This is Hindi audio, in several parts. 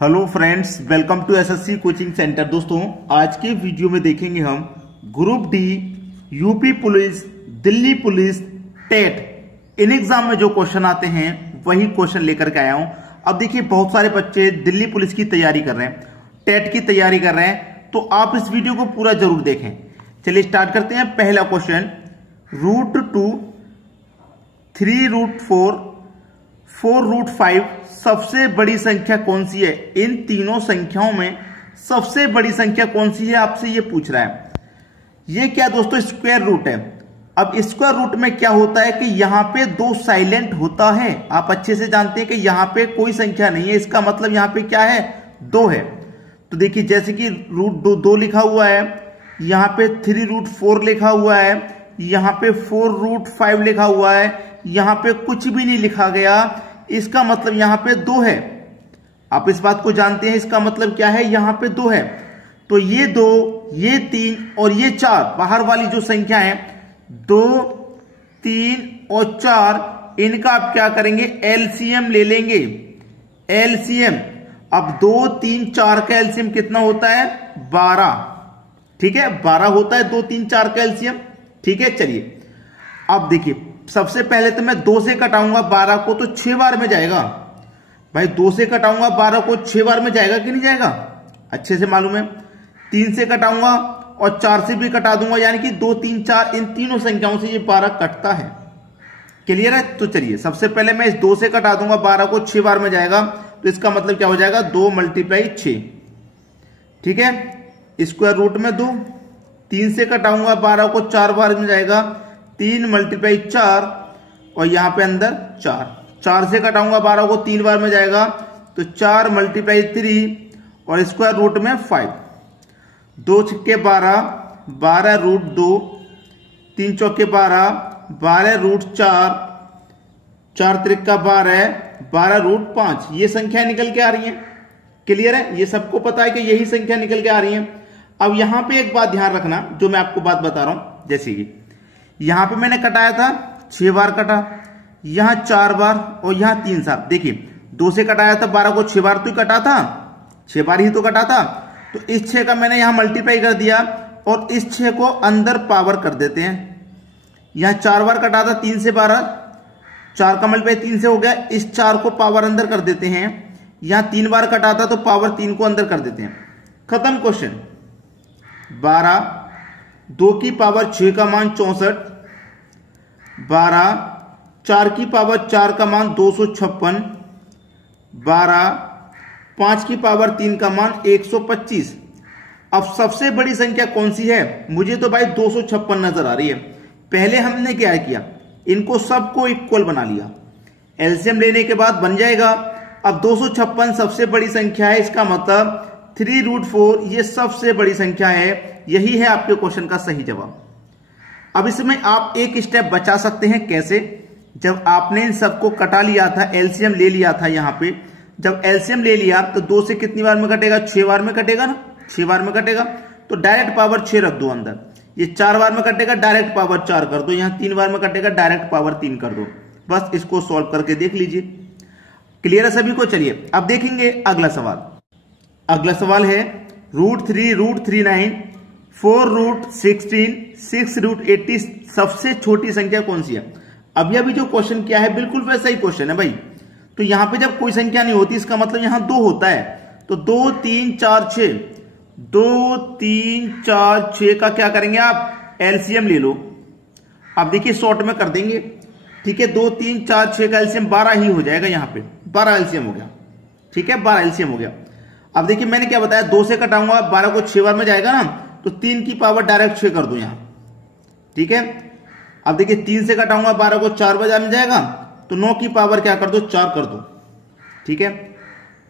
Hello friends, welcome to SSC coaching centre. दोस्तों, आज के वीडियो में देखेंगे हम group D, UP police, Delhi police, TET इन एग्जाम में जो क्वेश्चन आते हैं वही क्वेश्चन लेकर के आया हूं। अब देखिए, बहुत सारे बच्चे दिल्ली पुलिस की तैयारी कर रहे हैं, टेट की तैयारी कर रहे हैं, तो आप इस वीडियो को पूरा जरूर देखें। चलिए स्टार्ट करते हैं। पहला क्वेश्चन, √2, 3√4, 4√5 सबसे बड़ी संख्या कौन सी है? इन तीनों संख्याओं में सबसे बड़ी संख्या कौन सी है, आपसे ये पूछ रहा है। ये क्या दोस्तों, स्क्वायर रूट है। अब स्क्वायर रूट में क्या होता है कि यहां पे 2 साइलेंट होता है। आप अच्छे से जानते हैं कि यहां पे कोई संख्या नहीं है, इसका मतलब यहां पे क्या है, 2 है। तो देखिए, जैसे कि √2 लिखा हुआ है, यहां पे 3√4 लिखा हुआ है, यहां पे 4√5 लिखा हुआ है, यहां पे कुछ भी नहीं लिखा गया, इसका मतलब यहां पे 2 है। आप इस बात को जानते हैं, इसका मतलब क्या है, यहां पे 2 है। तो ये 2, ये 3 और ये 4 बाहर वाली जो संख्या है 2, 3 और 4, इनका आप क्या करेंगे, एलसीएम ले लेंगे। एलसीएम, अब 2, 3, 4 का एलसीएम कितना होता है, 12। ठीक है, 12 होता है 2, 3, 4 का एलसीएम। ठीक है, चलिए अब देखिए, सबसे पहले तो मैं 2 से कटाऊंगा 12 को, तो 6 बार में जाएगा। भाई 2 से कटाऊंगा 12 को, 6 बार में जाएगा कि नहीं जाएगा, अच्छे से मालूम है। 3 से कटाऊंगा और 4 से भी कटा दूंगा, यानी कि 2, 3, 4 इन तीनों संख्याओं से ये 12 कटता है। क्लियर है? तो चलिए, सबसे पहले मैं इस 2 से कटा दूंगा 12 को, 6 बार में जाएगा, तो इसका मतलब क्या हो जाएगा, 2 × 6। ठीक है, स्क्वायर रूट में 2। 3 से कटाऊंगा 12 को, 4 बार में जाएगा, 3 × 4 और यहां पे अंदर 4। 4 से कटाऊंगा 12 को, 3 बार में जाएगा, तो 4 × 3 और स्क्वायर रूट में 5। 2 छक्के 12, 12√2, 3 चौके 12, 12√4, 4 त्रिका 12, 12√5। ये संख्या निकल के आ रही है। क्लियर है? ये सबको पता है कि यही संख्या निकल के आ रही है। अब यहां पे एक बात ध्यान रखना, जो मैं आपको बात बता रहा हूं। जैसे कि यहां पे मैंने कटाया था, 6 बार कटा, यहां 4 बार और यहां 3 बार। देखिए, 2 से कटाया था 12 को, 6 बार तो कटा था, 6 बार ही तो कटा था। तो इस 6 का मैंने यहां मल्टीप्लाई कर दिया और इस 6 को अंदर पावर कर देते हैं। यहां 4 बार कटा था, 3 से 12, 4 का मल्टीप्लाई 3 से हो गया, इस 4 को पावर अंदर कर देते हैं। यहां 3 बार कटा था, तो पावर 3 को अंदर कर देते हैं। खत्म क्वेश्चन। 12, 2 की पावर 6 का मान 64, 12, 4 की पावर 4 का मान 256, 12, 5 की पावर 3 का मान 125। अब सबसे बड़ी संख्या कौन सी है? मुझे तो भाई 256 नजर आ रही है। पहले हमने क्या किया, इनको सबको इक्वल बना लिया, एलसीएम लेने के बाद बन जाएगा। अब 256 सबसे बड़ी संख्या है, इसका मतलब 3√4 ये सबसे बड़ी संख्या है। यही है आपके क्वेश्चन का सही जवाब। अब इसमें आप एक स्टेप बचा सकते हैं। कैसे? जब आपने इन सबको कटा लिया था, एलसीएम ले लिया था, यहां पे जब एलसीएम ले लिया तो 2 से कितनी बार में कटेगा, 6 बार में कटेगा ना, 6 बार में कटेगा, तो डायरेक्ट पावर 6 रख दो अंदर। ये 4 बार में कटेगा, डायरेक्ट पावर 4 कर दो। यहां 3 बार में कटेगा, डायरेक्ट पावर 3 कर दो। बस इसको सॉल्व करके देख लीजिए। क्लियर है सभी को? चलिए अब देखेंगे अगला सवाल। अगला सवाल है √3, √39, 4√16, 6√80 सबसे छोटी संख्या कौन सी है? अभी जो क्वेश्चन किया है बिल्कुल वैसा ही क्वेश्चन है भाई। तो यहां पे जब कोई संख्या नहीं होती, इसका मतलब यहां 2 होता है। तो 2, 3, 4, 6, 2, 3, 4, 6 का क्या करेंगे आप, एलसीएम ले लो। अब देखिए, शॉर्ट में कर देंगे। ठीक है, 2, 3, 4, 6 का एलसीएम 12 ही हो जाएगा। यहां पे 12 एलसीएम हो गया। ठीक है, 12 एलसीएम हो गया। अब देखिए, मैंने क्या बताया, 2 से कटाऊंगा 12 को, 6 बार में जाएगा ना, तो 3 की पावर डायरेक्ट 6 कर दो यहां। ठीक है, अब देखिए 3 से कटाऊंगा 12 को, 4 बार में जाएगा, तो 9 की पावर क्या कर दो, 4 कर दो। ठीक है,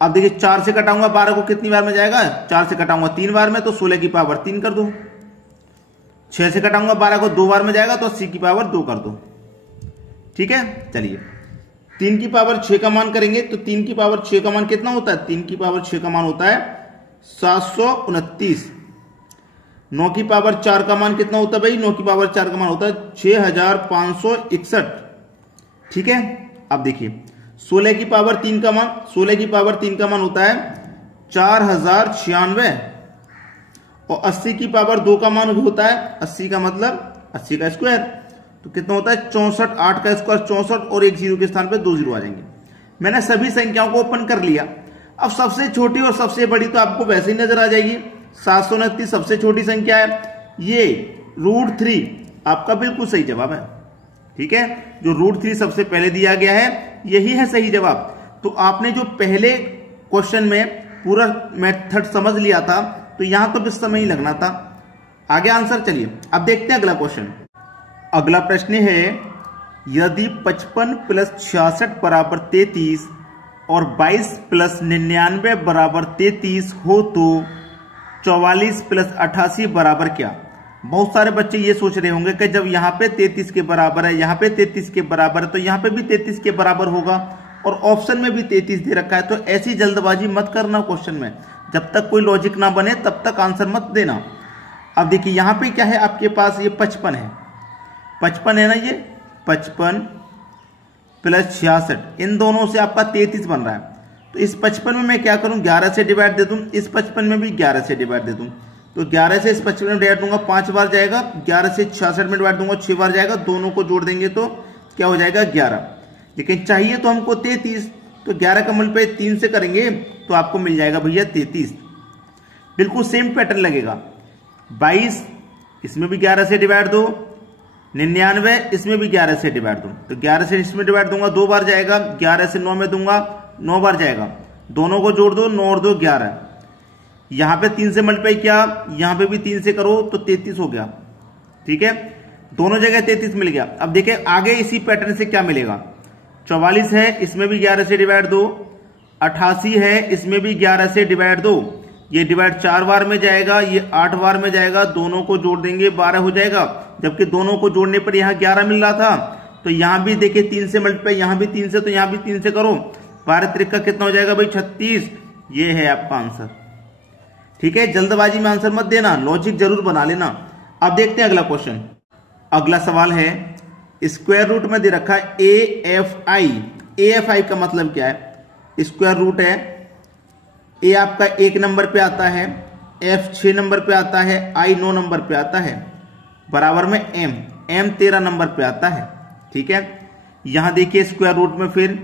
अब देखिए 4 से कटाऊंगा 12 को, कितनी बार में जाएगा, 4 से कटाऊंगा 3 बार में, तो 16 की पावर 3 कर दो। 6 से कटाऊंगा 12 को, 2 बार में जाएगा, तो 80 की पावर 2 कर दो। ठीक है, चलिए 3 की पावर 6 का मान करेंगे, तो 3 की पावर 6 का मान कितना होता है, 3 की पावर 6 का मान होता है 729। 9 की पावर 4 का मान कितना होता है भाई, 9 की पावर 4 का मान होता है 6561। ठीक है, अब देखिए 16 की पावर 3 का मान, 16 की पावर 3 का मान होता है 4096 और 80 की पावर 2 का मान होता है 80 का मतलब 80 का स्क्वायर, तो कितना होता है 64, 8 का स्क्वायर 64 और एक जीरो के स्थान पे 2 जीरो आ जाएंगे। मैंने सभी संख्याओं को ओपन कर लिया। अब सबसे छोटी और सबसे बड़ी तो आपको वैसे ही नजर आ जाएगी। 729 सबसे छोटी संख्या है, ये √3 आपका बिल्कुल सही जवाब है। ठीक है, जो √3 सबसे पहले दिया गया है यही है सही जवाब। तो आपने जो पहले क्वेश्चन में पूरा मेथड समझ लिया था तो यहां तो बस समय ही लगना था। आगे आंसर चलिए अब देखते हैं अगला क्वेश्चन। अगला प्रश्न है यदि 55 + 66 = 33 और 22 + 99 = 33 हो तो 44 + 88 बराबर क्या। बहुत सारे बच्चे ये सोच रहे होंगे कि जब यहाँ पे 33 के बराबर है, यहाँ पे 33 के बराबर है, तो यहाँ पे भी 33 के बराबर होगा और ऑप्शन में भी 33 दे रखा है। तो ऐसी जल्दबाजी मत करना क्वेश्चन में, जब तक कोई लॉजिक ना बने तब तक आंसर मत देना। अब देखिए यहाँ पे क्या है, आपके पास ये 55 है, 55 है ना, ये 55 + 66 इन दोनों से आपका 33 बन रहा है। तो इस 55 में मैं क्या करूं, 11 से डिवाइड दे दूं, इस 55 में भी 11 से डिवाइड दे दूं। तो 11 से इस 55 में डिवाइड दूंगा 5 बार जाएगा, 11 से 66 में डिवाइड दूंगा 6 बार जाएगा, दोनों को जोड़ देंगे तो क्या हो जाएगा 11। लेकिन चाहिए तो हमको 33, तो 11 का मल्टीप्लाई 3 से करेंगे तो आपको मिल जाएगा भैया 33। बिल्कुल सेम पैटर्न लगेगा। 22 इसमें भी 11 से डिवाइड दो, 99 इसमें भी 11 से डिवाइड दूं, तो 11 से इसमें डिवाइड दूंगा 2 बार जाएगा, 11 से 9 में दूंगा 9 बार जाएगा, दोनों को जोड़ दो 9 और 2 11। यहां पे 3 से मल्टीप्लाई किया, यहां पे भी 3 से करो तो 33 हो गया। ठीक है, दोनों जगह 33 मिल गया। अब देखिए आगे इसी पैटर्न से क्या मिलेगा। 44 है, इसमें भी 11 से डिवाइड दो, 88 है, इसमें भी 11 से डिवाइड दो, ये डिवाइड 4 बार में जाएगा, ये 8 बार में जाएगा, दोनों को जोड़ देंगे 12 हो जाएगा। जबकि दोनों को जोड़ने पर यहाँ 11 मिल रहा था, तो यहां भी देखिए 3 से मल्टीप्लाई, यहां भी 3 से, तो यहां भी 3 से करो, 12 त्रिक का कितना हो जाएगा भाई 36। ये है आपका आंसर। ठीक है, जल्दबाजी में आंसर मत देना, लॉजिक जरूर बना लेना। अब देखते हैं अगला क्वेश्चन। अगला सवाल है स्क्वायर रूट में दे रखा है AFI। AFI का मतलब क्या है, स्क्वायर रूट है, A आपका 1 नंबर पे आता है, F 6 नंबर पे आता है, I 9 नंबर पे आता है, बराबर में M 13 नंबर पे आता है। ठीक है, यहां देखिए स्क्वायर रूट में फिर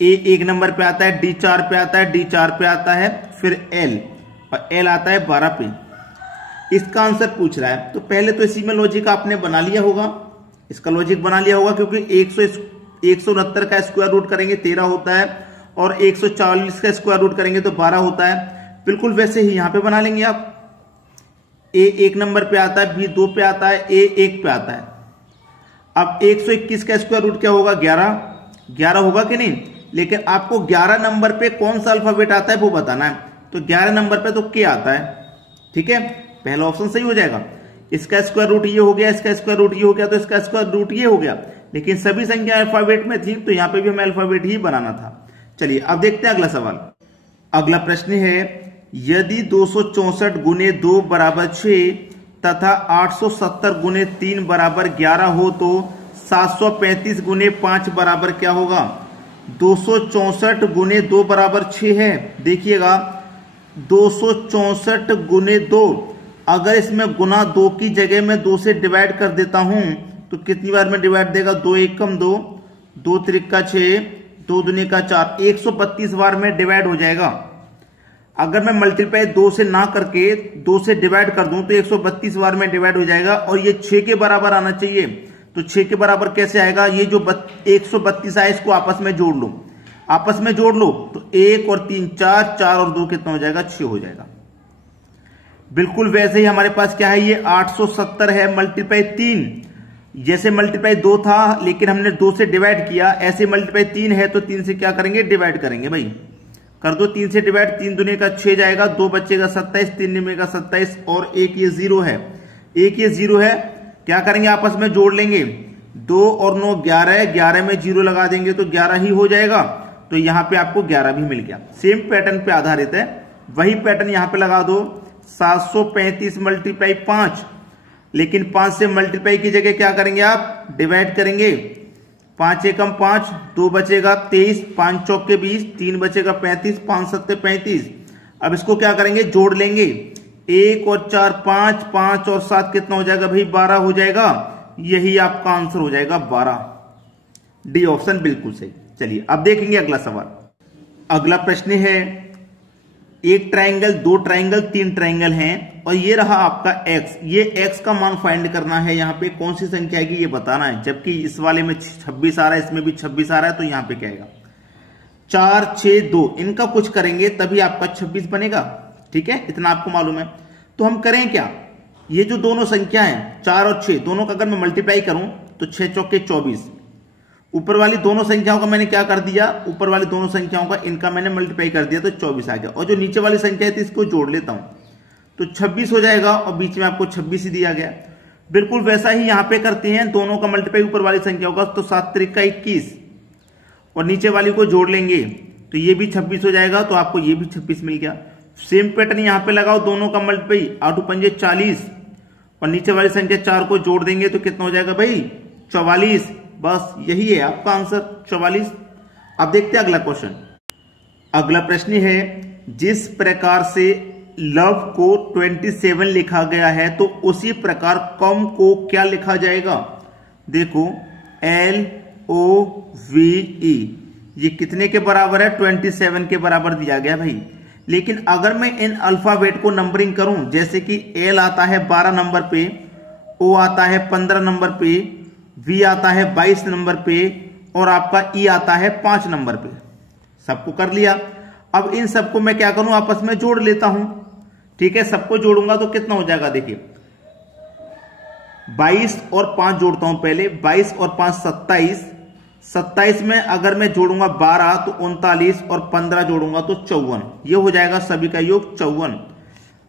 A 1 नंबर पे आता है, D 4 पे आता है, D 4 पे आता है, फिर L और L आता है 12 पे। इसका आंसर पूछ रहा है, तो पहले तो इसी में लॉजिक आपने बना लिया होगा, इसका लॉजिक बना लिया होगा, क्योंकि 169 का स्क्वायर रूट करेंगे 13 होता है और 140 का स्क्वायर रूट करेंगे तो 12 होता है। बिल्कुल वैसे ही यहां पे बना लेंगे आप। A 1 नंबर पे आता है, B 2 पे आता है, A 1 पे आता है। अब 121 का स्क्वायर रूट क्या होगा, 11 होगा कि नहीं। लेकिन आपको 11 नंबर पे कौन सा अल्फाबेट आता है वो बताना है, तो 11 नंबर पे तो K आता है। ठीक है, पहला ऑप्शन सही हो जाएगा। इसका स्क्वायर रूट ये हो गया, इसका स्क्वायर रूट ये हो गया, तो इसका स्क्वायर रूट ये हो गया। लेकिन सभी संख्या अल्फाबेट में थी तो यहाँ पे भी हमें अल्फाबेट ही बनाना था। चलिए अब देखते हैं अगला सवाल। अगला प्रश्न है यदि 264 गुने 2 बराबर 6 तथा 870 गुने 3 बराबर 11 हो तो 735 गुने 5 बराबर क्या होगा। 264 गुने 2 बराबर 6 है। देखिएगा 264 गुने 2, अगर इसमें गुना 2 की जगह में 2 से डिवाइड कर देता हूं तो कितनी बार में डिवाइड देगा, 2 एकम 2, 2 त्रिक का 6, 2 दूनी का 4, 132 बार में डिवाइड हो जाएगा। अगर मैं मल्टीप्लाई 2 से ना करके 2 से डिवाइड कर दूं तो 132 बार में डिवाइड हो जाएगा और ये 6 के बराबर आना चाहिए। तो 6 के बराबर कैसे आएगा, ये जो 132 आए इसको आपस में जोड़ लो, आपस में जोड़ लो तो 1 और 3 4, 4 और 2 कितना हो जाएगा, 6 हो जाएगा। बिल्कुल वैसे ही हमारे पास क्या है, ये 870 है मल्टीप्लाई 3। जैसे मल्टीप्लाई 2 था लेकिन हमने 2 से डिवाइड किया, ऐसे मल्टीप्लाई 3 है तो 3 से क्या करेंगे, डिवाइड करेंगे। भाई कर दो 3 से डिवाइड, 3 दूनी का 6 जाएगा, 2 बचेगा 27, 3 निमे का 27 और 1 ये 0 है, 1 ये 0 है। क्या करेंगे, आपस में जोड़ लेंगे, 2 और 9 11 है, 11 में 0 लगा देंगे तो 11 ही हो जाएगा। तो यहाँ पे आपको 11 भी मिल गया। सेम पैटर्न पे आधारित है, वही पैटर्न यहाँ पे लगा दो। 735 मल्टीप्लाई 5, लेकिन 5 से मल्टीप्लाई की जगह क्या करेंगे आप, डिवाइड करेंगे। 5 एकम 5, 2 बचेगा 23, 5 चौक के 20, 3 बचेगा 35, 5 सत्ते 35। अब इसको क्या करेंगे, जोड़ लेंगे। 1 और 4 5, 5 और 7 कितना हो जाएगा भाई, 12 हो जाएगा। यही आपका आंसर हो जाएगा 12। डी ऑप्शन बिल्कुल सही। चलिए अब देखेंगे अगला सवाल। अगला प्रश्न है, एक ट्रायंगल, 2 ट्रायंगल, 3 ट्रायंगल हैं और ये रहा आपका x। ये x का मान फाइंड करना है, यहाँ पे कौन सी संख्या आएगी ये बताना है। जबकि इस वाले में 26 आ रहा है, इसमें भी 26 आ रहा है, तो यहाँ पे क्या आएगा, 4 6 2, इनका कुछ करेंगे तभी आपका 26 बनेगा। ठीक है, इतना आपको मालूम है। तो हम करें क्या, ये जो दोनों संख्या है 4 और 6, दोनों का अगर मैं मल्टीप्लाई करूं तो 6 चौके 24। ऊपर वाली दोनों संख्याओं का मैंने क्या कर दिया, ऊपर वाली दोनों संख्याओं का इनका मैंने मल्टीप्लाई कर दिया तो 24 आ गया। और जो नीचे वाली संख्या थी इसको जोड़ लेता हूं तो 26 हो जाएगा और बीच में आपको 26 ही दिया गया। बिल्कुल वैसा ही यहां पे करते हैं, दोनों का मल्टीप्लाई ऊपर वाली संख्याओं का, तो 7 त्रिक का 21 और नीचे वाली को जोड़ लेंगे तो ये भी 26 हो जाएगा, तो आपको ये भी 26 मिल गया। सेम पैटर्न यहां पे लगाओ, दोनों का मल्टीप्लाई 8 पंजे 40 और नीचे वाली संख्या 4 को जोड़ देंगे तो कितना हो जाएगा भाई, 44। बस यही है आपका आंसर, 44। अब देखते हैं अगला क्वेश्चन। अगला प्रश्न है, जिस प्रकार से लव को 27 लिखा गया है तो उसी प्रकार कम को क्या लिखा जाएगा। देखो LOVE ये कितने के बराबर है, 27 के बराबर दिया गया भाई। लेकिन अगर मैं इन अल्फाबेट को नंबरिंग करूं, जैसे कि L आता है 12 नंबर पे, O आता है 15 नंबर पे, V आता है 22 नंबर पे और आपका E आता है 5 नंबर पे। सबको कर लिया। अब इन सबको मैं क्या करूं, आपस में जोड़ लेता हूं। ठीक है, सबको जोड़ूंगा तो कितना हो जाएगा, देखिए 22 और 5 जोड़ता हूं पहले, 22 और 5 27, 27 में अगर मैं जोड़ूंगा 12 तो 39 और 15 जोड़ूंगा तो 54। ये हो जाएगा सभी का योग 54।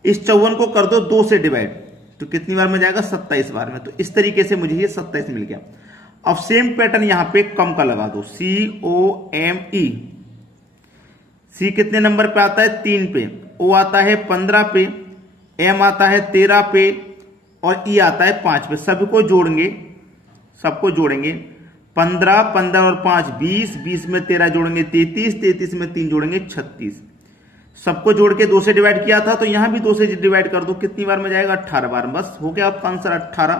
इस 54 को कर दो 2 से डिवाइड तो कितनी बार में जाएगा, 27 बार में। तो इस तरीके से मुझे ये 27 मिल गया। अब सेम पैटर्न यहां पे कम का लगा दो, COME। C कितने नंबर पे आता है, 3 पे, O आता है 15 पे, M आता है 13 पे और E आता है 5 पे। सबको जोड़ेंगे, सबको जोड़ेंगे, 15 15 और 5 20, 20 में 13 जोड़ेंगे 33, 33 में 3 जोड़ेंगे 36। सबको जोड़ के 2 से डिवाइड किया था तो यहां भी 2 से डिवाइड कर दो, कितनी बार में जाएगा, 18 बार। बस हो गया आपका आंसर 18।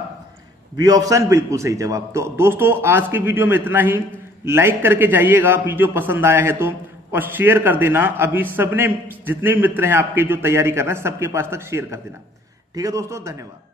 बी ऑप्शन बिल्कुल सही जवाब। तो दोस्तों आज की वीडियो में इतना ही। लाइक करके जाइएगा वीडियो पसंद आया है तो, और शेयर कर देना। अभी सबने जितने मित्र हैं आपके जो तैयारी कर रहे हैं सबके पास तक शेयर कर देना। ठीक है दोस्तों, धन्यवाद।